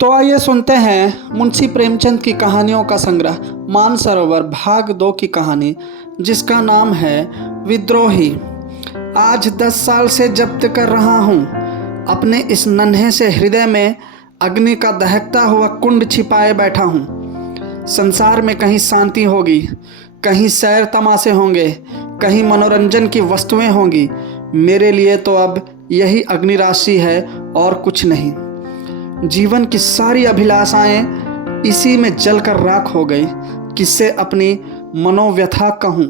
तो आइए सुनते हैं मुंशी प्रेमचंद की कहानियों का संग्रह मानसरोवर भाग 2 की कहानी, जिसका नाम है विद्रोही। आज 10 साल से जब्त कर रहा हूँ अपने इस नन्हे से हृदय में अग्नि का दहकता हुआ कुंड छिपाए बैठा हूँ। संसार में कहीं शांति होगी, कहीं सैर तमाशे होंगे, कहीं मनोरंजन की वस्तुएं होंगी। मेरे लिए तो अब यही अग्नि राशि है और कुछ नहीं। जीवन की सारी अभिलाषाएं इसी में जलकर राख हो गई। किससे अपनी मनोव्यथा कहूँ?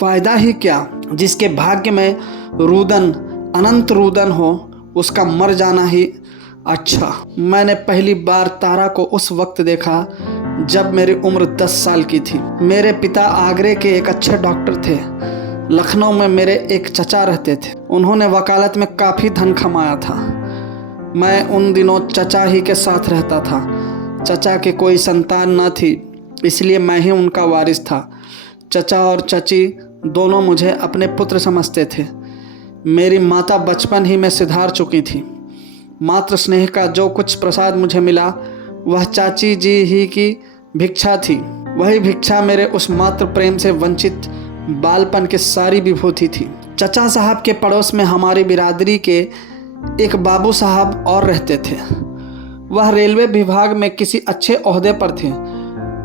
फायदा ही क्या? जिसके भाग्य में रुदन अनंत रुदन हो, उसका मर जाना ही अच्छा। मैंने पहली बार तारा को उस वक्त देखा जब मेरी उम्र 10 साल की थी। मेरे पिता आगरे के एक अच्छे डॉक्टर थे। लखनऊ में मेरे एक चचा रहते थे। उन्होंने वकालत में काफ़ी धन कमाया था। मैं उन दिनों चचा ही के साथ रहता था। चचा के कोई संतान न थी, इसलिए मैं ही उनका वारिस था। चचा और चची दोनों मुझे अपने पुत्र समझते थे। मेरी माता बचपन ही में सिधार चुकी थी। मातृ स्नेह का जो कुछ प्रसाद मुझे मिला वह चाची जी ही की भिक्षा थी। वही भिक्षा मेरे उस मातृ प्रेम से वंचित बालपन की सारी विभूति थी। चचा साहब के पड़ोस में हमारी बिरादरी के एक बाबू साहब और रहते थे। वह रेलवे विभाग में किसी अच्छे ओहदे पर थे।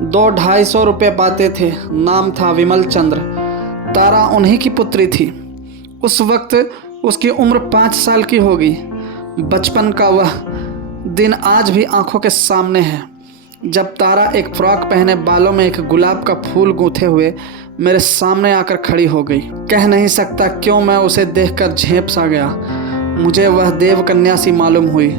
200-250 रुपये पाते थे। नाम था विमल चंद्र। तारा उन्हीं की पुत्री थी। उस वक्त उसकी उम्र 5 साल की होगी। बचपन का वह दिन आज भी आंखों के सामने है, जब तारा एक फ्रॉक पहने बालों में एक गुलाब का फूल गूंथे हुए मेरे सामने आकर खड़ी हो गई। कह नहीं सकता क्यों मैं उसे देखकर झेंप सा गया। मुझे वह देव कन्या सी मालूम हुई,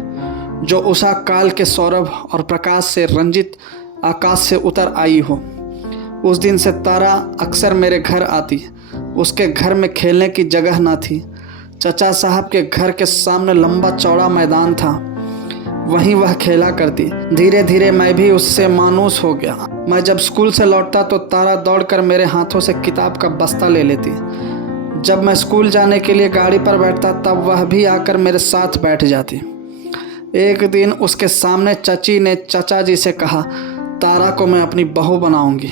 जो उषा काल के सौरभ और प्रकाश से रंजित आकाश से उतर आई हो। उस दिन से तारा अक्सर मेरे घर आती। उसके घर में खेलने की जगह न थी। चचा साहब के घर के सामने लंबा चौड़ा मैदान था, वहीं वह खेला करती। धीरे धीरे मैं भी उससे मानूस हो गया। मैं जब स्कूल से लौटता तो तारा दौड़कर मेरे हाथों से किताब का बस्ता ले लेती। जब मैं स्कूल जाने के लिए गाड़ी पर बैठता तब वह भी आकर मेरे साथ बैठ जाती। एक दिन उसके सामने चची ने चचा जी से कहा, तारा को मैं अपनी बहू बनाऊंगी।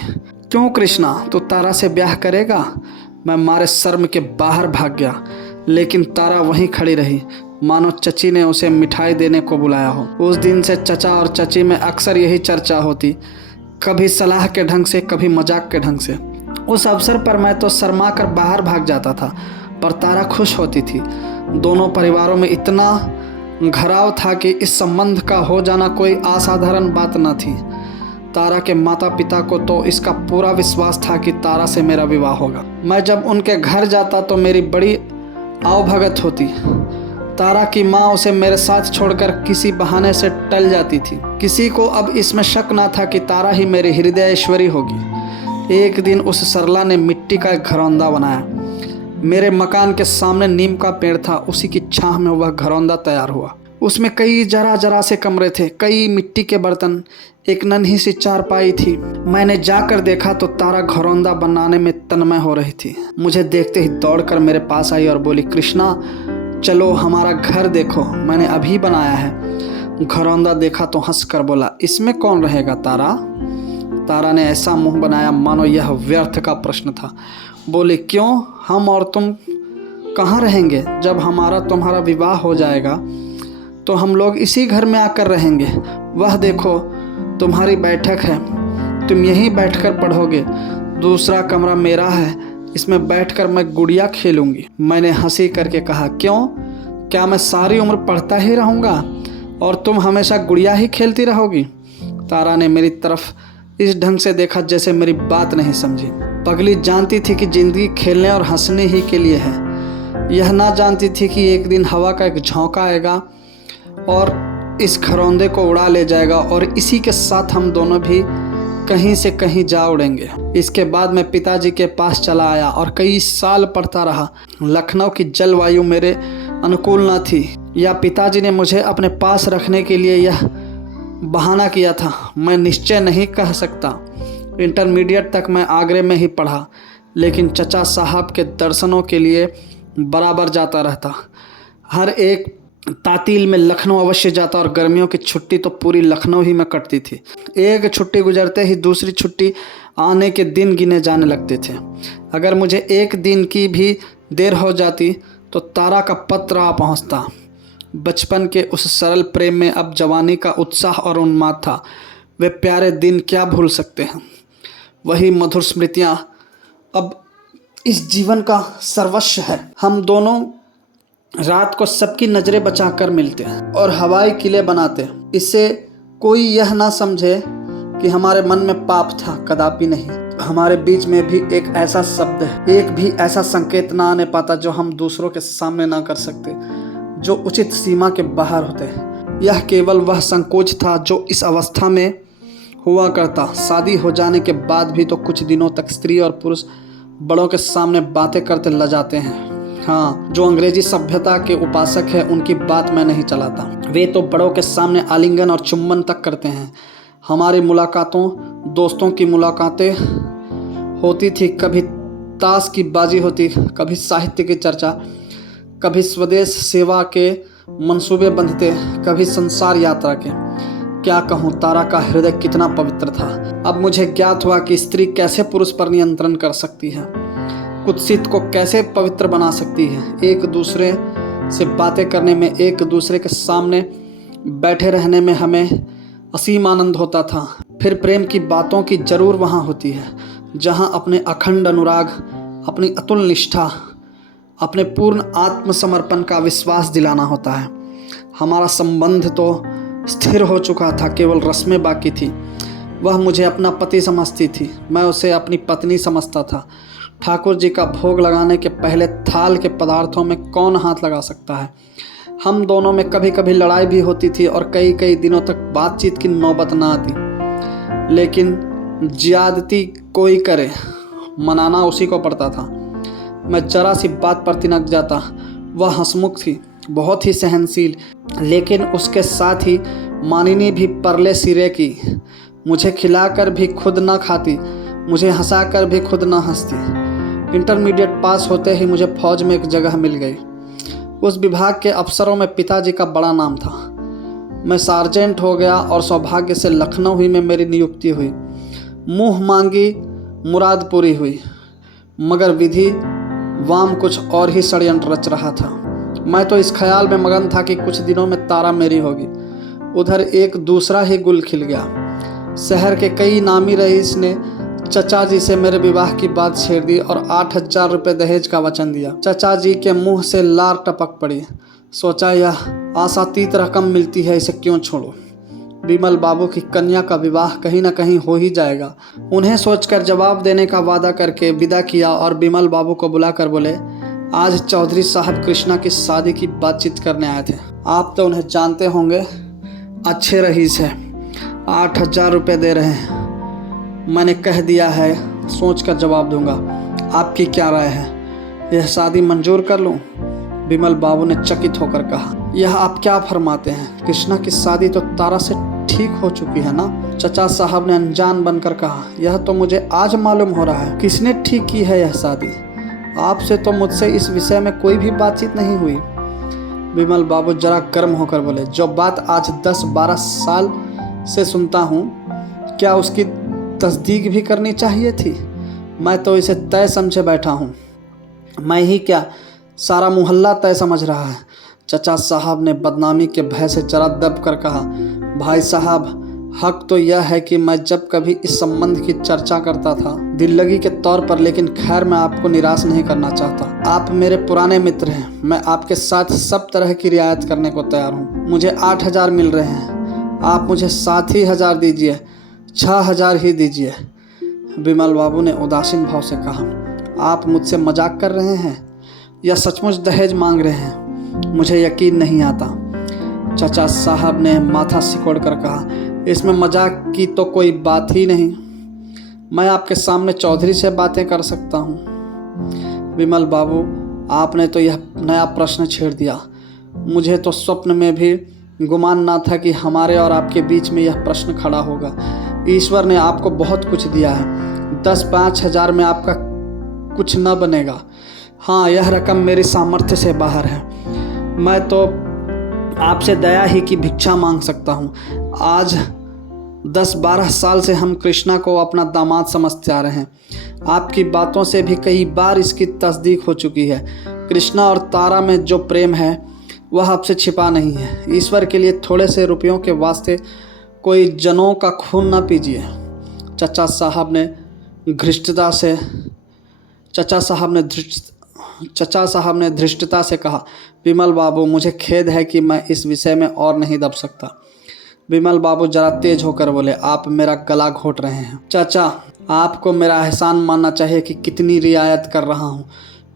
क्यों कृष्णा, तू तारा से ब्याह करेगा? मैं मारे शर्म के बाहर भाग गया, लेकिन तारा वहीं खड़ी रही, मानो चची ने उसे मिठाई देने को बुलाया हो। उस दिन से चचा और चची में अक्सर यही चर्चा होती, कभी सलाह के ढंग से, कभी मजाक के ढंग से। उस अवसर पर मैं तो शर्मा कर बाहर भाग जाता था, पर तारा खुश होती थी। दोनों परिवारों में इतना घराव था कि इस संबंध का हो जाना कोई असाधारण बात न थी। तारा के माता पिता को तो इसका पूरा विश्वास था कि तारा से मेरा विवाह होगा। मैं जब उनके घर जाता तो मेरी बड़ी आवभगत होती। तारा की माँ उसे मेरे साथ छोड़कर किसी बहाने से टल जाती थी। किसी को अब इसमें शक ना था कि तारा ही मेरी हृदयेश्वरी होगी। एक दिन उस सरला ने मिट्टी का एक घरौंदा बनाया। मेरे मकान के सामने नीम का पेड़ था, उसी की छाह में वह घरौंदा तैयार हुआ। उसमें कई जरा से कमरे थे, कई मिट्टी के बर्तन, एक नन्ही सी चारपाई थी। मैंने जाकर देखा तो तारा घरौंदा बनाने में तन्मय हो रही थी। मुझे देखते ही दौड़कर मेरे पास आई और बोली, कृष्णा चलो हमारा घर देखो, मैंने अभी बनाया है। घरौंदा देखा तो हंस कर बोला, इसमें कौन रहेगा तारा? तारा ने ऐसा मुंह बनाया मानो यह व्यर्थ का प्रश्न था। बोले, क्यों, हम और तुम कहाँ रहेंगे? जब हमारा तुम्हारा विवाह हो जाएगा तो हम लोग इसी घर में आकर रहेंगे। वह देखो तुम्हारी बैठक है, तुम यहीं बैठकर पढ़ोगे। दूसरा कमरा मेरा है, इसमें बैठकर मैं गुड़िया खेलूंगी। मैंने हंसी करके कहा, क्यों, क्या मैं सारी उम्र पढ़ता ही रहूँगा और तुम हमेशा गुड़िया ही खेलती रहोगी? तारा ने मेरी तरफ इस ढंग से देखा जैसे मेरी बात नहीं समझी। पगली जानती थी कि जिंदगी खेलने और हंसने ही के लिए है। यह ना जानती थी कि एक दिन हवा का एक झोंका आएगा और इस घरौंदे को उड़ा ले जाएगा और इसी के साथ हम दोनों भी कहीं से कहीं जा उड़ेंगे। इसके बाद मैं पिताजी के पास चला आया और कई साल पढ़ता रहा। लखनऊ की जलवायु मेरे अनुकूल न थी, या पिताजी ने मुझे अपने पास रखने के लिए यह बहाना किया था, मैं निश्चय नहीं कह सकता। इंटरमीडिएट तक मैं आगरे में ही पढ़ा, लेकिन चचा साहब के दर्शनों के लिए बराबर जाता रहता। हर एक तातील में लखनऊ अवश्य जाता और गर्मियों की छुट्टी तो पूरी लखनऊ ही में कटती थी। एक छुट्टी गुजरते ही दूसरी छुट्टी आने के दिन गिने जाने लगते थे। अगर मुझे एक दिन की भी देर हो जाती तो तारा का पत्र आ पहुँचता। बचपन के उस सरल प्रेम में अब जवानी का उत्साह और उन्माद था। वे प्यारे दिन क्या भूल सकते हैं। वही मधुर स्मृतियाँ अब इस जीवन का सर्वस्व है। हम दोनों रात को सबकी नज़रें बचाकर मिलते और हवाई किले बनाते। इससे कोई यह ना समझे कि हमारे मन में पाप था, कदापि नहीं। हमारे बीच में भी एक ऐसा शब्द है, एक भी ऐसा संकेत ना आने पाता जो हम दूसरों के सामने ना कर सकते, जो उचित सीमा के बाहर होते। यह केवल वह संकोच था जो इस अवस्था में हुआ करता। शादी हो जाने के बाद भी तो कुछ दिनों तक स्त्री और पुरुष बड़ों के सामने बातें करते लजाते हैं। हाँ, जो अंग्रेजी सभ्यता के उपासक है उनकी बात मैं नहीं चलाता। वे तो बड़ों के सामने आलिंगन और चुम्बन तक करते हैं। हमारी मुलाकातों, दोस्तों की मुलाकातें होती थी। कभी ताश की बाजी होती, कभी साहित्य की चर्चा, कभी स्वदेश सेवा के मंसूबे बंधते, कभी संसार यात्रा के। क्या कहूँ, तारा का हृदय कितना पवित्र था। अब मुझे ज्ञात हुआ कि स्त्री कैसे पुरुष पर नियंत्रण कर सकती है, कुत्सित को कैसे पवित्र बना सकती है। एक दूसरे से बातें करने में, एक दूसरे के सामने बैठे रहने में हमें असीम आनंद होता था। फिर प्रेम की बातों की जरूर वहाँ होती है जहाँ अपने अखंड अनुराग, अपनी अतुल निष्ठा, अपने पूर्ण आत्मसमर्पण का विश्वास दिलाना होता है। हमारा संबंध तो स्थिर हो चुका था, केवल रस्में बाकी थी। वह मुझे अपना पति समझती थी, मैं उसे अपनी पत्नी समझता था। ठाकुर जी का भोग लगाने के पहले थाल के पदार्थों में कौन हाथ लगा सकता है। हम दोनों में कभी कभी लड़ाई भी होती थी और कई कई दिनों तक बातचीत की नौबत ना आती। लेकिन ज्यादती कोई करे, मनाना उसी को पड़ता था। मैं जरा सी बात पर तिनक जाता। वह हंसमुख थी, बहुत ही सहनशील, लेकिन उसके साथ ही मानिनी भी परले सिरे की। मुझे खिलाकर भी खुद न खाती, मुझे हंसाकर भी खुद न हंसती। इंटरमीडिएट पास होते ही मुझे फौज में एक जगह मिल गई। उस विभाग के अफसरों में पिताजी का बड़ा नाम था। मैं सार्जेंट हो गया और सौभाग्य से लखनऊ ही में मेरी नियुक्ति हुई। मुँह मांगी मुराद पूरी हुई, मगर विधि वाम कुछ और ही षड्यंत्र रच रहा था। मैं तो इस ख्याल में मगन था कि कुछ दिनों में तारा मेरी होगी। उधर एक दूसरा ही गुल खिल गया। शहर के कई नामी रईस ने चचा जी से मेरे विवाह की बात छेड़ दी और 8,000 रुपये दहेज का वचन दिया। चचा जी के मुंह से लार टपक पड़ी। सोचा यह आशातीत रकम मिलती है, इसे क्यों छोड़ो। बिमल बाबू की कन्या का विवाह कहीं न कहीं हो ही जाएगा। उन्हें सोचकर जवाब देने का वादा करके विदा किया और बिमल बाबू को बुलाकर बोले, आज चौधरी साहब कृष्णा की शादी की बातचीत करने आए थे। आप तो उन्हें जानते होंगे, अच्छे रईस है, 8,000 रुपये दे रहे हैं। मैंने कह दिया है, सोच कर जवाब दूंगा। आपकी क्या राय है, यह शादी मंजूर कर लूं? बिमल बाबू ने चकित होकर कहा, यह आप क्या फरमाते हैं? कृष्णा की शादी तो तारा से ठीक हो चुकी है ना? चचा साहब ने अनजान बनकर कहा, यह तो मुझे आज मालूम हो रहा है। किसने ठीक की है यह शादी? आपसे तो मुझसे इस विषय में कोई भी बातचीत नहीं हुई। बिमल बाबू जरा गर्म होकर बोले, जो बात आज 10-12 साल से सुनता हूँ, क्या उसकी तस्दीक भी करनी चाहिए थी? मैं तो इसे तय समझे बैठा हूँ। मैं ही क्या, सारा मोहल्ला तय समझ रहा है। चचा साहब ने बदनामी के भय से जरा दब कर कहा, भाई साहब, हक तो यह है कि मैं जब कभी इस संबंध की चर्चा करता था दिल लगी के तौर पर, लेकिन खैर मैं आपको निराश नहीं करना चाहता। आप मेरे पुराने मित्र हैं, मैं आपके साथ सब तरह की रियायत करने को तैयार हूँ। मुझे 8,000 मिल रहे हैं, आप मुझे 7,000 दीजिए, 6,000 ही दीजिए। बिमल बाबू ने उदासीन भाव से कहा, आप मुझसे मजाक कर रहे हैं या सचमुच दहेज मांग रहे हैं? मुझे यकीन नहीं आता। चचा साहब ने माथा सिकोड़ कर कहा, इसमें मजाक की तो कोई बात ही नहीं। मैं आपके सामने चौधरी से बातें कर सकता हूँ। विमल बाबू, आपने तो यह नया प्रश्न छेड़ दिया। मुझे तो स्वप्न में भी गुमान ना था कि हमारे और आपके बीच में यह प्रश्न खड़ा होगा। ईश्वर ने आपको बहुत कुछ दिया है, 10-5 हज़ार में आपका कुछ न बनेगा। हाँ, यह रकम मेरी सामर्थ्य से बाहर है। मैं तो आपसे दया ही की भिक्षा मांग सकता हूँ। आज 10-12 साल से हम कृष्णा को अपना दामाद समझते आ रहे हैं। आपकी बातों से भी कई बार इसकी तस्दीक हो चुकी है। कृष्णा और तारा में जो प्रेम है वह आपसे छिपा नहीं है। ईश्वर के लिए थोड़े से रुपयों के वास्ते कोई जनों का खून ना पीजिए। चचा साहब ने धृष्टता से कहा, विमल बाबू, मुझे खेद है कि मैं इस विषय में और नहीं दब सकता। विमल बाबू जरा तेज होकर बोले, आप मेरा गला घोट रहे हैं। चाचा, आपको मेरा एहसान मानना चाहिए कि कितनी रियायत कर रहा हूँ।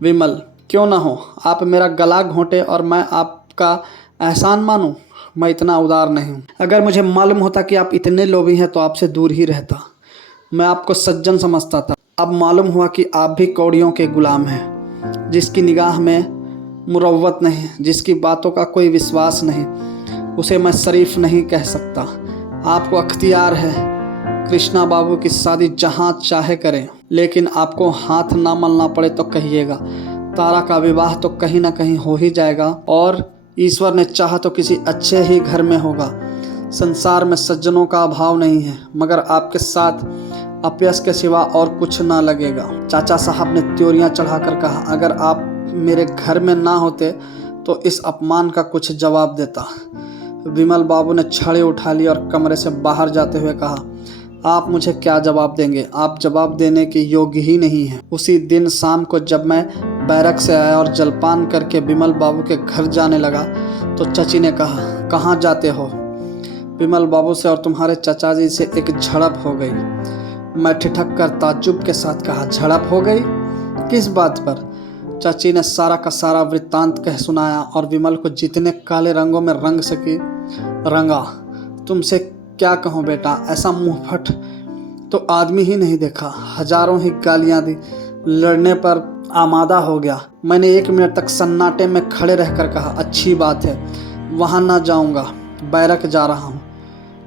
विमल, क्यों ना हो, आप मेरा गला घोंटे और मैं आपका एहसान मानूं? मैं इतना उदार नहीं हूँ। अगर मुझे मालूम होता कि आप इतने लोभी हैं तो आपसे दूर ही रहता। मैं आपको सज्जन समझता था। अब मालूम हुआ कि आप भी कौड़ियों के गुलाम हैं, जिसकी निगाह में मुरव्वत नहीं, जिसकी बातों का कोई विश्वास नहीं, उसे मैं शरीफ नहीं कह सकता। आपको अख्तियार है कृष्णा बाबू की शादी जहाँ चाहे करें, लेकिन आपको हाथ ना मलना पड़े तो कहिएगा। तारा का विवाह तो कहीं ना कहीं हो ही जाएगा और ईश्वर ने चाहा तो किसी अच्छे ही घर में होगा। संसार में सज्जनों का अभाव नहीं है, मगर आपके साथ अपयश के सिवा और कुछ ना लगेगा। चाचा साहब ने त्योरियां चढ़ाकर कहा, अगर आप मेरे घर में ना होते तो इस अपमान का कुछ जवाब देता। विमल बाबू ने छड़ी उठा ली और कमरे से बाहर जाते हुए कहा, आप मुझे क्या जवाब देंगे? आप जवाब देने के योग्य ही नहीं हैं। उसी दिन शाम को जब मैं बैरक से आया और जलपान करके विमल बाबू के घर जाने लगा तो चची ने कहा, कहाँ जाते हो? विमल बाबू से और तुम्हारे चचा जी से एक झड़प हो गई। मैं ठिठक कर ताज्जुब के साथ कहा, झड़प हो गई? किस बात पर? चाची ने सारा का सारा वृत्तांत कह सुनाया और विमल को जितने काले रंगों में रंग सकी रंगा। तुमसे क्या कहूँ बेटा, ऐसा मुंहफट तो आदमी ही नहीं देखा। हजारों ही गालियाँ दी, लड़ने पर आमादा हो गया। मैंने 1 मिनट तक सन्नाटे में खड़े रहकर कहा, अच्छी बात है, वहाँ ना जाऊँगा, बैरक जा रहा हूँ।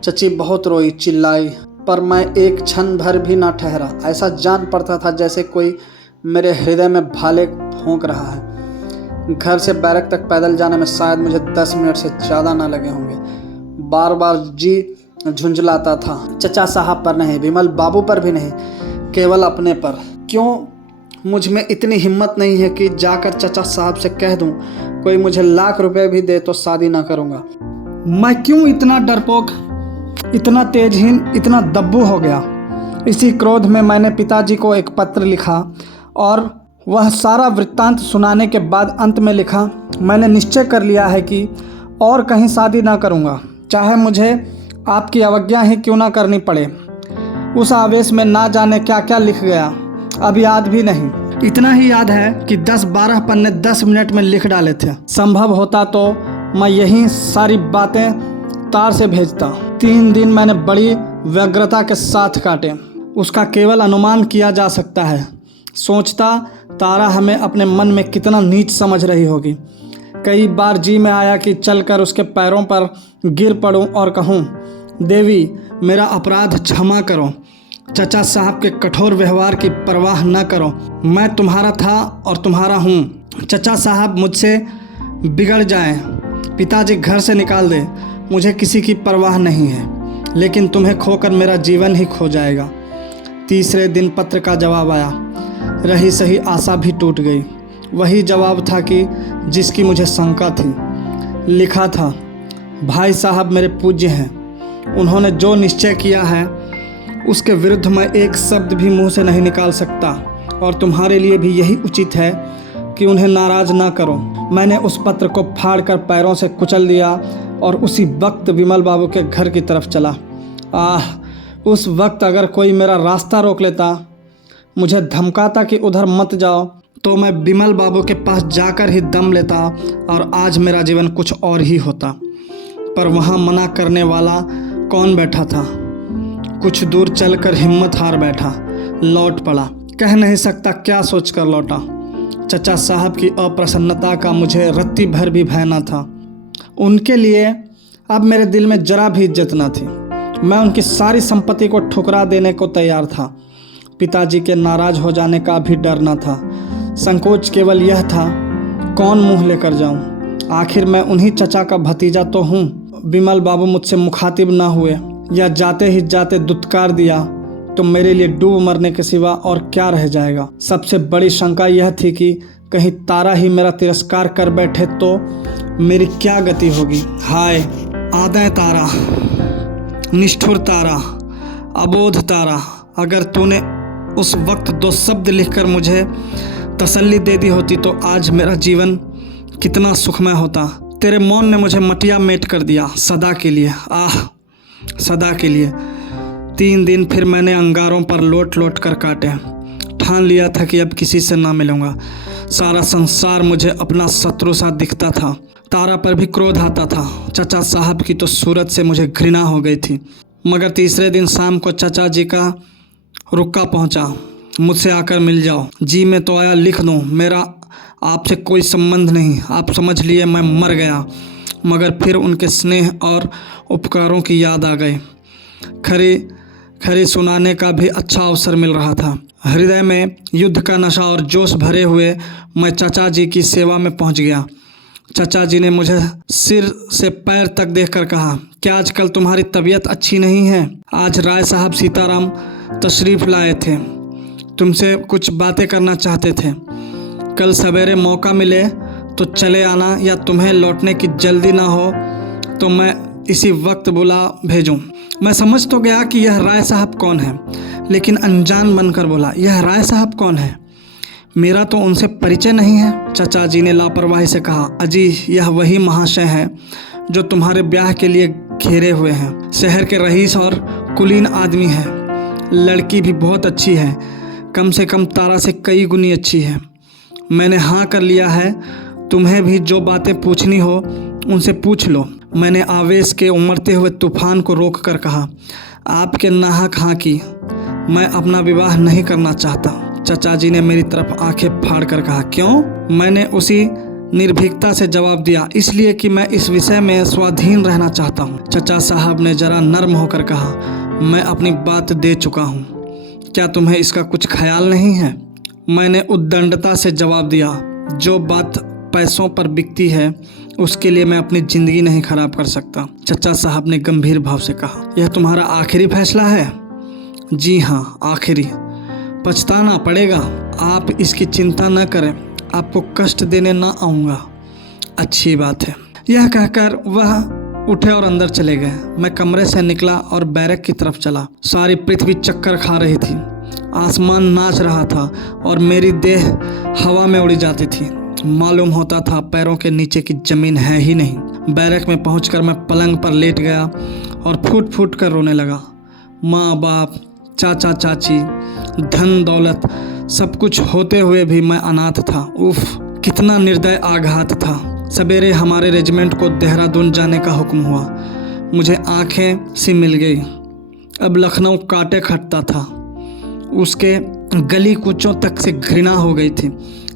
चची बहुत रोई, चिल्लाई, पर मैं एक क्षण भर भी ना ठहरा। ऐसा जान पड़ता था जैसे कोई मेरे हृदय में भाले फूंक रहा है। घर से बैरक तक पैदल जाने में शायद मुझे 10 मिनट से ज़्यादा ना लगे होंगे। बार बार जी झुंझलाता था, चचा साहब पर नहीं, विमल बाबू पर भी नहीं, केवल अपने पर। क्यों मुझ में इतनी हिम्मत नहीं है कि जाकर चचा साहब से कह दूं, कोई मुझे लाख रुपए भी दे तो शादी ना करूंगा। मैं क्यों इतना डरपोक, इतना तेजहीन, इतना दब्बू हो गया? इसी क्रोध में मैंने पिताजी को एक पत्र लिखा और वह सारा वृत्तांत सुनाने के बाद अंत में लिखा, मैंने निश्चय कर लिया है कि और कहीं शादी ना करूंगा, चाहे मुझे आपकी अवज्ञा ही क्यों ना करनी पड़े। उस आवेश में ना जाने क्या क्या लिख गया, अब याद भी नहीं। इतना ही याद है कि 10-12 पन्ने 10 मिनट में लिख डाले थे। संभव होता तो मैं यही सारी बातें तार से भेजता। 3 दिन मैंने बड़ी व्यग्रता के साथ काटे, उसका केवल अनुमान किया जा सकता है। सोचता तारा हमें अपने मन में कितना नीच समझ रही होगी। कई बार जी में आया कि चलकर उसके पैरों पर गिर पड़ूं और कहूं, देवी मेरा अपराध क्षमा करो, चचा साहब के कठोर व्यवहार की परवाह न करो, मैं तुम्हारा था और तुम्हारा हूँ। चचा साहब मुझसे बिगड़ जाएं, पिताजी घर से निकाल दे, मुझे किसी की परवाह नहीं है, लेकिन तुम्हें खोकर मेरा जीवन ही खो जाएगा। तीसरे दिन पत्र का जवाब आया। रही सही आशा भी टूट गई। वही जवाब था कि जिसकी मुझे शंका थी। लिखा था, भाई साहब मेरे पूज्य हैं, उन्होंने जो निश्चय किया है उसके विरुद्ध मैं एक शब्द भी मुंह से नहीं निकाल सकता और तुम्हारे लिए भी यही उचित है कि उन्हें नाराज़ ना करो। मैंने उस पत्र को फाड़कर पैरों से कुचल दिया और उसी वक्त विमल बाबू के घर की तरफ चला। उस वक्त अगर कोई मेरा रास्ता रोक लेता, मुझे धमकाता कि उधर मत जाओ, तो मैं विमल बाबू के पास जाकर ही दम लेता और आज मेरा जीवन कुछ और ही होता। पर वहाँ मना करने वाला कौन बैठा था? कुछ दूर चलकर हिम्मत हार बैठा, लौट पड़ा। कह नहीं सकता क्या सोचकर लौटा। चचा साहब की अप्रसन्नता का मुझे रत्ती भर भी भय न था। उनके लिए अब मेरे दिल में जरा भी इज्जत न थी। मैं उनकी सारी संपत्ति को ठुकरा देने को तैयार था। पिताजी के नाराज हो जाने का भी डर न था। संकोच केवल यह था, कौन मुंह लेकर जाऊं? आखिर मैं उन्हीं चचा का भतीजा तो हूँ। विमल बाबू मुझसे मुखातिब ना हुए या जाते ही जाते दुत्कार दिया तो मेरे लिए डूब मरने के सिवा और क्या रह जाएगा। सबसे बड़ी शंका यह थी कि कहीं तारा ही मेरा तिरस्कार कर बैठे तो मेरी क्या गति होगी। हाय आदय तारा, निष्ठुर तारा, अबोध तारा, अगर तूने उस वक्त 2 शब्द लिखकर मुझे तसल्ली दे दी होती तो आज मेरा जीवन कितना सुखमय होता। तेरे मौन ने मुझे मटिया मेट कर दिया सदा के लिए। आह सदा के लिए। 3 दिन फिर मैंने अंगारों पर लोट लोट कर काटे। ठान लिया था कि अब किसी से ना मिलूंगा। सारा संसार मुझे अपना शत्रु सा दिखता था। तारा पर भी क्रोध आता था। चचा साहब की तो सूरत से मुझे घृणा हो गई थी। मगर तीसरे दिन शाम को चचा जी का रुक्का पहुंचा। मुझसे आकर मिल जाओ। जी मैं तो आया, लिख दूँ, मेरा आपसे कोई संबंध नहीं। आप समझ लिए मैं मर गया। मगर फिर उनके स्नेह और उपकारों की याद आ गई। खरी सुनाने का भी अच्छा अवसर मिल रहा था। हृदय में युद्ध का नशा और जोश भरे हुए मैं चचा जी की सेवा में पहुंच गया। चचा जी ने मुझे सिर से पैर तक देखकर कहा, क्या आजकल तुम्हारी तबीयत अच्छी नहीं है? आज राय साहब सीताराम तशरीफ़ लाए थे, तुमसे कुछ बातें करना चाहते थे। कल सवेरे मौका मिले तो चले आना, या तुम्हें लौटने की जल्दी ना हो तो मैं इसी वक्त बुला भेजूं। मैं समझ तो गया कि यह राय साहब कौन है, लेकिन अनजान बनकर बोला, यह राय साहब कौन है? मेरा तो उनसे परिचय नहीं है। चचा जी ने लापरवाही से कहा, अजी यह वही महाशय है जो तुम्हारे ब्याह के लिए घेरे हुए हैं। शहर के रईस और कुलीन आदमी है। लड़की भी बहुत अच्छी है, कम से कम तारा से कई गुनी अच्छी है। मैंने हाँ कर लिया है। तुम्हें भी जो बातें पूछनी हो उनसे पूछ लो। मैंने आवेश के उमड़ते हुए तूफान को रोक कर कहा, आपके नाहक हाँ की, मैं अपना विवाह नहीं करना चाहता। चचा जी ने मेरी तरफ आंखें फाड़ कर कहा, क्यों? मैंने उसी निर्भीकता से जवाब दिया, इसलिए कि मैं इस विषय में स्वाधीन रहना चाहता हूँ। चचा साहब ने जरा नर्म होकर कहा, मैं अपनी बात दे चुका हूँ, क्या तुम्हें इसका कुछ ख्याल नहीं है? मैंने उद्दंडता से जवाब दिया, जो बात पैसों पर बिकती है उसके लिए मैं अपनी ज़िंदगी नहीं खराब कर सकता। चचा साहब ने गंभीर भाव से कहा, यह तुम्हारा आखिरी फैसला है? जी हाँ, आखिरी। पछताना पड़ेगा। आप इसकी चिंता न करें, आपको कष्ट देने ना आऊँगा। अच्छी बात है। यह कहकर वह उठे और अंदर चले गए। मैं कमरे से निकला और बैरक की तरफ चला। सारी पृथ्वी चक्कर खा रही थी। आसमान नाच रहा था और मेरी देह हवा में उड़ी जाती थी। मालूम होता था पैरों के नीचे की जमीन है ही नहीं। बैरक में पहुंचकर मैं पलंग पर लेट गया और फूट फूट कर रोने लगा। माँ बाप, चाचा चाची, धन दौलत सब कुछ होते हुए भी मैं अनाथ था। उफ, कितना निर्दय आघात था। सवेरे हमारे रेजिमेंट को देहरादून जाने का हुक्म हुआ। मुझे आंखें सी मिल गई। अब लखनऊ काटे खटता था। उसके गली कूचों तक से घृणा हो गई थी।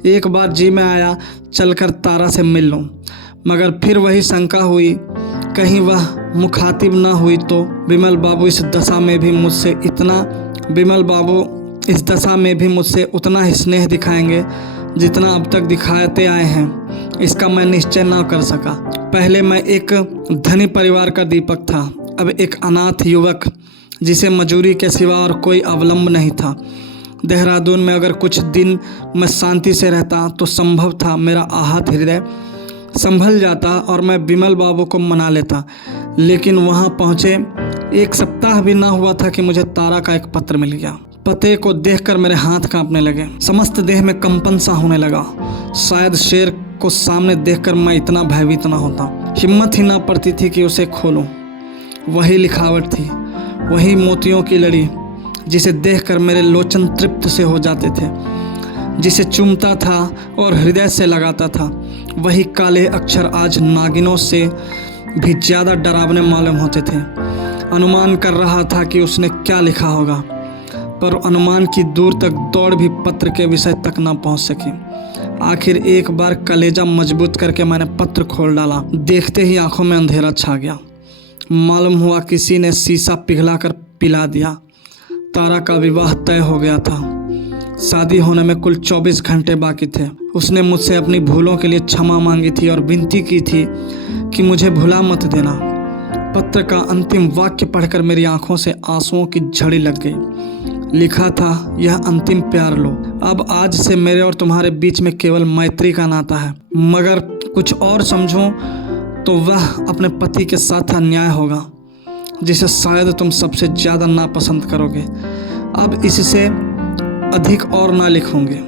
एक बार जी में आया चलकर तारा से मिल लूं, मगर फिर वही शंका हुई, कहीं वह मुखातिब ना हुई तो। विमल बाबू इस दशा में भी मुझसे उतना ही स्नेह दिखाएंगे जितना अब तक दिखाते आए हैं, इसका मैं निश्चय ना कर सका। पहले मैं एक धनी परिवार का दीपक था, अब एक अनाथ युवक जिसे मजूरी के सिवा और कोई अवलंब नहीं था। देहरादून में अगर कुछ दिन मैं शांति से रहता तो संभव था मेरा आहत हृदय संभल जाता और मैं विमल बाबू को मना लेता। लेकिन वहाँ पहुँचे 1 सप्ताह भी ना हुआ था कि मुझे तारा का एक पत्र मिल गया। पते को देखकर मेरे हाथ कांपने लगे, समस्त देह में कंपन सा होने लगा। शायद शेर को सामने देखकर मैं इतना भयभीत ना होता। हिम्मत ही ना पड़ती थी कि उसे खोलूं। वही लिखावट थी, वही मोतियों की लड़ी जिसे देखकर मेरे लोचन तृप्त से हो जाते थे, जिसे चूमता था और हृदय से लगाता था। वही काले अक्षर आज नागिनों से भी ज़्यादा डरावने मालूम होते थे। अनुमान कर रहा था कि उसने क्या लिखा होगा, पर अनुमान की दूर तक दौड़ भी पत्र के विषय तक ना पहुंच सकी। आखिर एक बार कलेजा मजबूत करके मैंने पत्र खोल डाला। देखते ही आंखों में अंधेरा छा गया। मालूम हुआ किसी ने शीशा पिघला कर पिला दिया। तारा का विवाह तय हो गया था। शादी होने में कुल 24 घंटे बाकी थे। उसने मुझसे अपनी भूलों के लिए क्षमा मांगी थी और विनती की थी कि मुझे भुला मत देना। पत्र का अंतिम वाक्य पढ़कर मेरी आंखों से आंसुओं की झड़ी लग गई। लिखा था, यह अंतिम प्यार लो। अब आज से मेरे और तुम्हारे बीच में केवल मैत्री का नाता है, मगर कुछ और समझो तो वह अपने पति के साथ अन्याय होगा जिसे शायद तुम सबसे ज़्यादा नापसंद करोगे। अब इससे अधिक और ना लिखूंगे।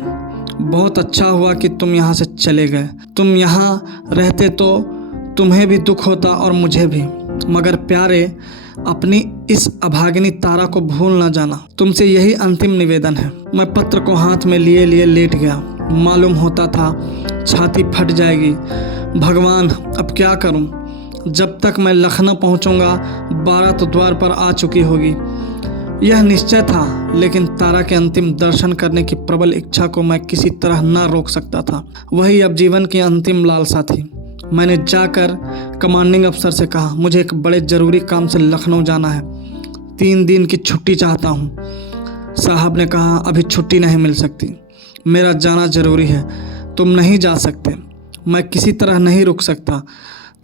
बहुत अच्छा हुआ कि तुम यहाँ से चले गए। तुम यहाँ रहते तो तुम्हें भी दुख होता और मुझे भी, मगर प्यारे, अपनी इस अभागिनी तारा को भूल ना जाना। तुमसे यही अंतिम निवेदन है। मैं पत्र को हाथ में लिए लिए लेट गया। मालूम होता था छाती फट जाएगी। भगवान, अब क्या करूं? जब तक मैं लखनऊ पहुंचूंगा बारात तो द्वार पर आ चुकी होगी, यह निश्चय था। लेकिन तारा के अंतिम दर्शन करने की प्रबल इच्छा को मैं किसी तरह न रोक सकता था। वही अब जीवन की अंतिम लालसा थी। मैंने जाकर कमांडिंग अफसर से कहा, मुझे एक बड़े ज़रूरी काम से लखनऊ जाना है। 3 दिन की छुट्टी चाहता हूँ। साहब ने कहा, अभी छुट्टी नहीं मिल सकती, मेरा जाना ज़रूरी है। तुम नहीं जा सकते। मैं किसी तरह नहीं रुक सकता।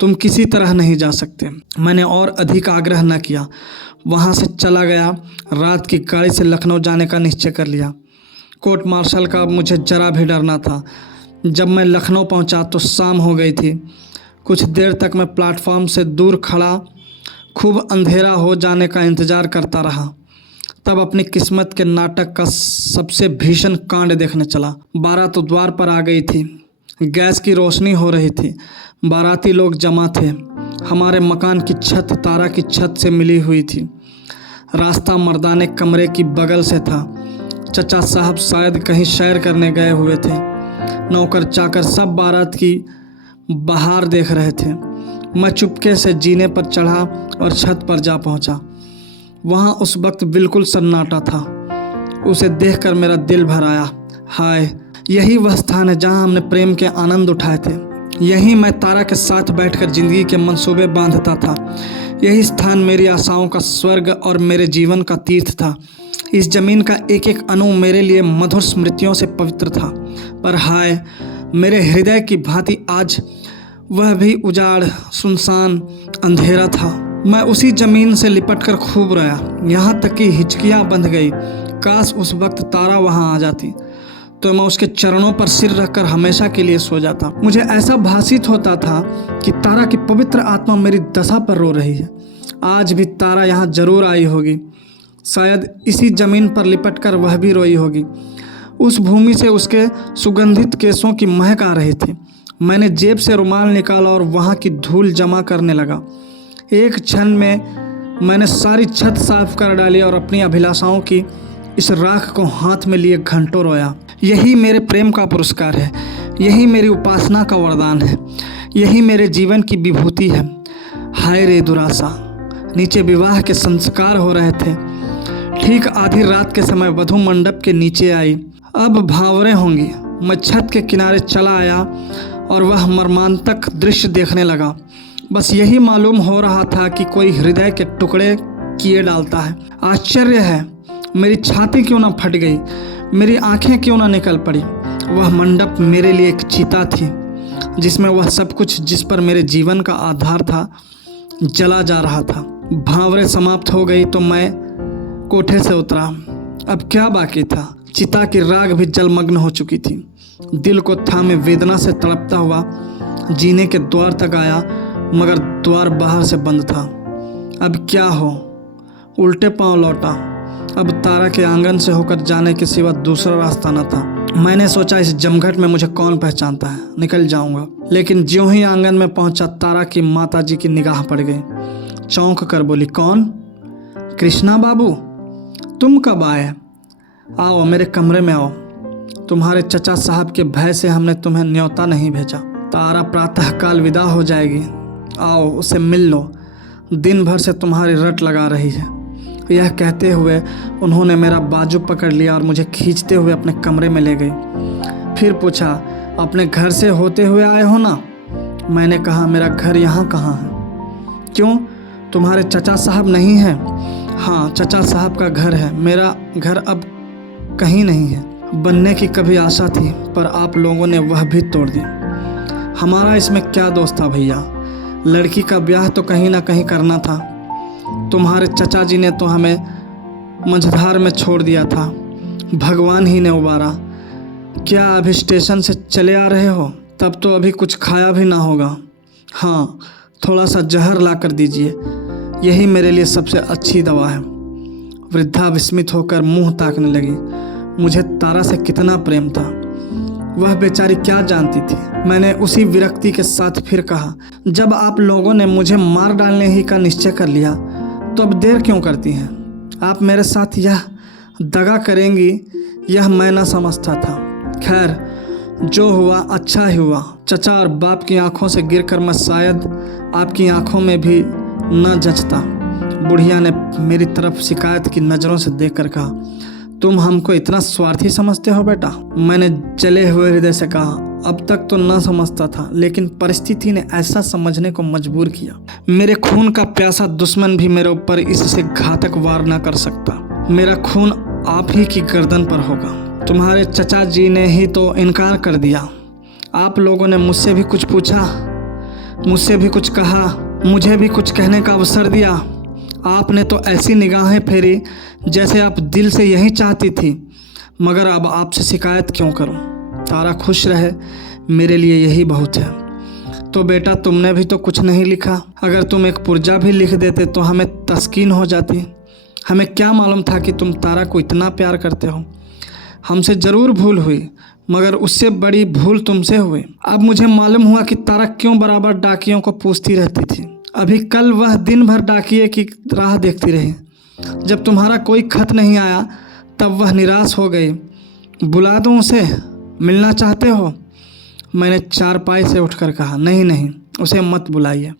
तुम किसी तरह नहीं जा सकते। मैंने और अधिक आग्रह न किया। वहाँ से चला गया। रात की गाड़ी से लखनऊ जाने का निश्चय कर लिया। कोर्ट मार्शल का मुझे जरा भी डर न था। जब मैं लखनऊ पहुँचा तो शाम हो गई थी। कुछ देर तक मैं प्लेटफॉर्म से दूर खड़ा खूब अंधेरा हो जाने का इंतज़ार करता रहा। तब अपनी किस्मत के नाटक का सबसे भीषण कांड देखने चला। बारात तो द्वार पर आ गई थी। गैस की रोशनी हो रही थी। बाराती लोग जमा थे। हमारे मकान की छत तारा की छत से मिली हुई थी। रास्ता मर्दाने कमरे की बगल से था। चचा साहब शायद कहीं सैर करने गए हुए थे। नौकर चाकर सब बारात की बहार देख रहे थे। मैं चुपके से जीने पर चढ़ा और छत पर जा पहुंचा। वहां उस वक्त बिल्कुल सन्नाटा था। उसे देखकर मेरा दिल भर आया। हाय, यही वह स्थान है जहां हमने प्रेम के आनंद उठाए थे। यहीं मैं तारा के साथ बैठकर जिंदगी के मंसूबे बांधता था। यही स्थान मेरी आशाओं का स्वर्ग और मेरे जीवन का तीर्थ था। इस जमीन का एक एक अणु मेरे लिए मधुर स्मृतियों से पवित्र था। पर हाय, मेरे हृदय की भांति आज वह भी उजाड़, सुनसान, अंधेरा था। मैं उसी जमीन से लिपटकर खूब रोया, यहाँ तक कि हिचकियाँ बंध गई। काश उस वक्त तारा वहाँ आ जाती तो मैं उसके चरणों पर सिर रखकर हमेशा के लिए सो जाता। मुझे ऐसा भासित होता था कि तारा की पवित्र आत्मा मेरी दशा पर रो रही है। आज भी तारा यहाँ जरूर आई होगी। शायद इसी जमीन पर लिपटकर वह भी रोई होगी। उस भूमि से उसके सुगंधित केसों की महक आ रही थी। मैंने जेब से रुमाल निकाला और वहाँ की धूल जमा करने लगा। एक क्षण में मैंने सारी छत साफ कर डाली और अपनी अभिलाषाओं की इस राख को हाथ में लिए घंटों रोया। यही मेरे प्रेम का पुरस्कार है। यही मेरी उपासना का वरदान है। यही मेरे जीवन की विभूति है। हाय रे दुरासा! नीचे विवाह के संस्कार हो रहे थे। ठीक आधी रात के समय वधू मंडप के नीचे आई। अब भावरें होंगी। मैं छत के किनारे चला आया और वह मर्मांतक दृश्य देखने लगा। बस यही मालूम हो रहा था कि कोई हृदय के टुकड़े किए डालता है। आश्चर्य है, मेरी छाती क्यों ना फट गई, मेरी आंखें क्यों ना निकल पड़ी। वह मंडप मेरे लिए एक चिता थी जिसमें वह सब कुछ जिस पर मेरे जीवन का आधार था जला जा रहा था। भावरें समाप्त हो गई तो मैं कोठे से उतरा। अब क्या बाकी था? चिता की राख भी जलमग्न हो चुकी थी। दिल को थामे वेदना से तड़पता हुआ जीने के द्वार तक आया, मगर द्वार बाहर से बंद था। अब क्या हो? उल्टे पांव लौटा। अब तारा के आंगन से होकर जाने के सिवा दूसरा रास्ता न था। मैंने सोचा इस जमघट में मुझे कौन पहचानता है, निकल जाऊंगा। लेकिन ज्यों ही आंगन में पहुंचा, तारा की माताजी की निगाह पड़ गई। चौंक कर बोली, कौन? कृष्णा बाबू, तुम कब आए? आओ मेरे कमरे में आओ। तुम्हारे चचा साहब के भय से हमने तुम्हें न्योता नहीं भेजा। तारा प्रातःकाल विदा हो जाएगी, आओ उसे मिल लो। दिन भर से तुम्हारी रट लगा रही है। यह कहते हुए उन्होंने मेरा बाजू पकड़ लिया और मुझे खींचते हुए अपने कमरे में ले गई। फिर पूछा, अपने घर से होते हुए आए हो ना? मैंने कहा, मेरा घर यहाँ कहाँ है? क्यों, तुम्हारे चचा साहब नहीं हैं? हाँ, चचा साहब का घर है, मेरा घर अब कहीं नहीं है। बनने की कभी आशा थी, पर आप लोगों ने वह भी तोड़ दी। हमारा इसमें क्या दोष था भैया? लड़की का ब्याह तो कहीं ना कहीं करना था। तुम्हारे चचा जी ने तो हमें मझधार में छोड़ दिया था, भगवान ही ने उबारा। क्या अभी स्टेशन से चले आ रहे हो? तब तो अभी कुछ खाया भी ना होगा। हाँ, थोड़ा सा जहर ला कर दीजिए, यही मेरे लिए सबसे अच्छी दवा है। वृद्धा विस्मित होकर मुंह ताकने लगी। मुझे तारा से कितना प्रेम था, वह बेचारी क्या जानती थी। मैंने उसी विरक्ति के साथ फिर कहा, जब आप लोगों ने मुझे मार डालने ही का निश्चय कर लिया तो अब देर क्यों करती हैं? आप मेरे साथ यह दगा करेंगी, यह मैं न समझता था। खैर, जो हुआ अच्छा ही हुआ। चचा और बाप की आंखों से गिरकर मैं शायद आपकी आंखों में भी न जचता। बुढ़िया ने मेरी तरफ शिकायत की नज़रों से देखकर कहा, तुम हमको इतना स्वार्थी समझते हो बेटा? मैंने जले हुए हृदय से कहा, अब तक तो न समझता था, लेकिन परिस्थिति ने ऐसा समझने को मजबूर किया। मेरे खून का प्यासा दुश्मन भी मेरे ऊपर इससे घातक वार न कर सकता। मेरा खून आप ही की गर्दन पर होगा। तुम्हारे चचा जी ने ही तो इनकार कर दिया। आप लोगों ने मुझसे भी कुछ पूछा, मुझसे भी कुछ कहा, मुझे भी कुछ कहने का अवसर दिया। आपने तो ऐसी निगाहें फेरी जैसे आप दिल से यही चाहती थी। मगर अब आपसे शिकायत क्यों करूं? तारा खुश रहे, मेरे लिए यही बहुत है। तो बेटा, तुमने भी तो कुछ नहीं लिखा। अगर तुम एक पुर्जा भी लिख देते तो हमें तस्कीन हो जाती। हमें क्या मालूम था कि तुम तारा को इतना प्यार करते हो। हमसे ज़रूर भूल हुई, मगर उससे बड़ी भूल तुमसे हुई। अब मुझे मालूम हुआ कि तारा क्यों बराबर डाकियों को पूछती रहती थी। अभी कल वह दिन भर डाकिये की राह देखती रही। जब तुम्हारा कोई खत नहीं आया तब वह निराश हो गई। बुला दूं उसे? मिलना चाहते हो? मैंने चारपाई से उठकर कहा, नहीं नहीं, उसे मत बुलाइए।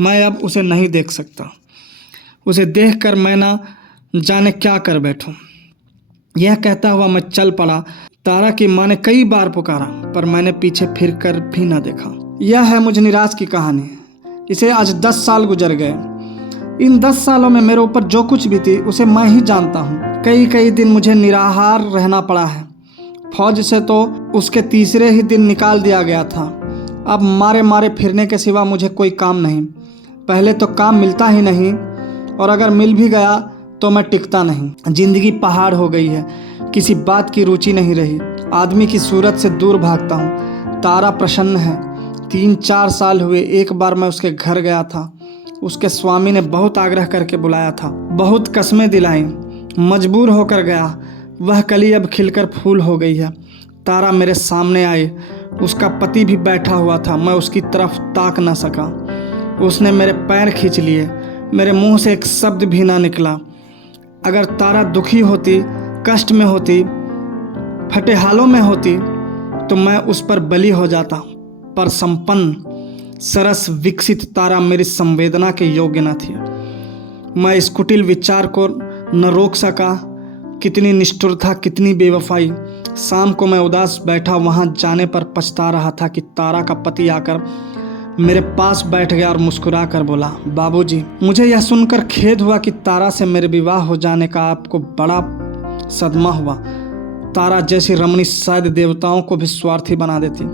मैं अब उसे नहीं देख सकता। उसे देखकर मैं ना जाने क्या कर बैठूं। यह कहता हुआ मैं चल पड़ा। तारा की माँ ने कई बार पुकारा, पर मैंने पीछे फिर कर भी न देखा। यह है मुझ निराश की कहानी। इसे आज 10 साल गुजर गए। इन 10 सालों में मेरे ऊपर जो कुछ भी थी उसे मैं ही जानता हूँ। कई दिन मुझे निराहार रहना पड़ा है। फौज से तो उसके तीसरे ही दिन निकाल दिया गया था। अब मारे मारे फिरने के सिवा मुझे कोई काम नहीं। पहले तो काम मिलता ही नहीं, और अगर मिल भी गया तो मैं टिकता नहीं। जिंदगी पहाड़ हो गई है, किसी बात की रुचि नहीं रही। आदमी की सूरत से दूर भागता हूँ। तारा प्रसन्न है। 3-4 साल हुए एक बार मैं उसके घर गया था। उसके स्वामी ने बहुत आग्रह करके बुलाया था, बहुत कस्में दिलाई, मजबूर होकर गया। वह कली अब खिलकर फूल हो गई है। तारा मेरे सामने आई। उसका पति भी बैठा हुआ था। मैं उसकी तरफ ताक न सका। उसने मेरे पैर खींच लिए। मेरे मुंह से एक शब्द भी ना निकला। अगर तारा दुखी होती, कष्ट में होती, फटे हालों में होती तो मैं उस पर बलि हो जाता, पर संपन्न, सरस, विकसित तारा मेरी संवेदना के योग्य न थी। मैं इस कुटिल विचार को न रोक सका। कितनी निष्ठुरता, कितनी बेवफाई। शाम को मैं उदास बैठा वहाँ जाने पर पछता रहा था कि तारा का पति आकर मेरे पास बैठ गया और मुस्कुरा कर बोला, बाबूजी, मुझे यह सुनकर खेद हुआ कि तारा से मेरे विवाह हो जाने का आपको बड़ा सदमा हुआ। तारा जैसी रमणी शायद देवताओं को भी स्वार्थी बना देती।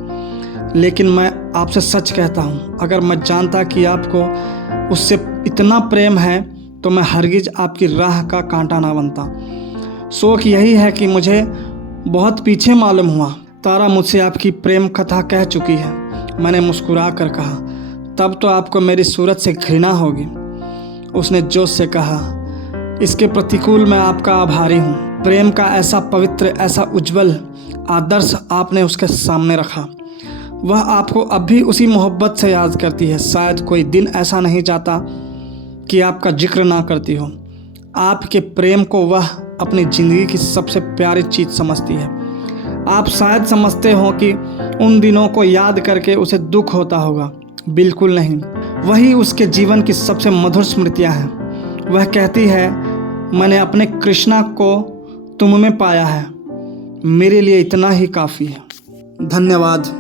लेकिन मैं आपसे सच कहता हूँ, अगर मैं जानता कि आपको उससे इतना प्रेम है तो मैं हरगिज आपकी राह का कांटा ना बनता। शोक यही है कि मुझे बहुत पीछे मालूम हुआ तारा मुझसे आपकी प्रेम कथा कह चुकी है। मैंने मुस्कुरा कर कहा, तब तो आपको मेरी सूरत से घृणा होगी। उसने जोश से कहा, इसके प्रतिकूल मैं आपका आभारी हूँ। प्रेम का ऐसा पवित्र, ऐसा उज्जवल आदर्श आपने उसके सामने रखा। वह आपको अब भी उसी मोहब्बत से याद करती है। शायद कोई दिन ऐसा नहीं जाता कि आपका जिक्र ना करती हो। आपके प्रेम को वह अपनी ज़िंदगी की सबसे प्यारी चीज़ समझती है। आप शायद समझते हो कि उन दिनों को याद करके उसे दुख होता होगा। बिल्कुल नहीं, वही उसके जीवन की सबसे मधुर स्मृतियाँ हैं। वह कहती है, मैंने अपने कृष्णा को तुम में पाया है। मेरे लिए इतना ही काफ़ी है। धन्यवाद।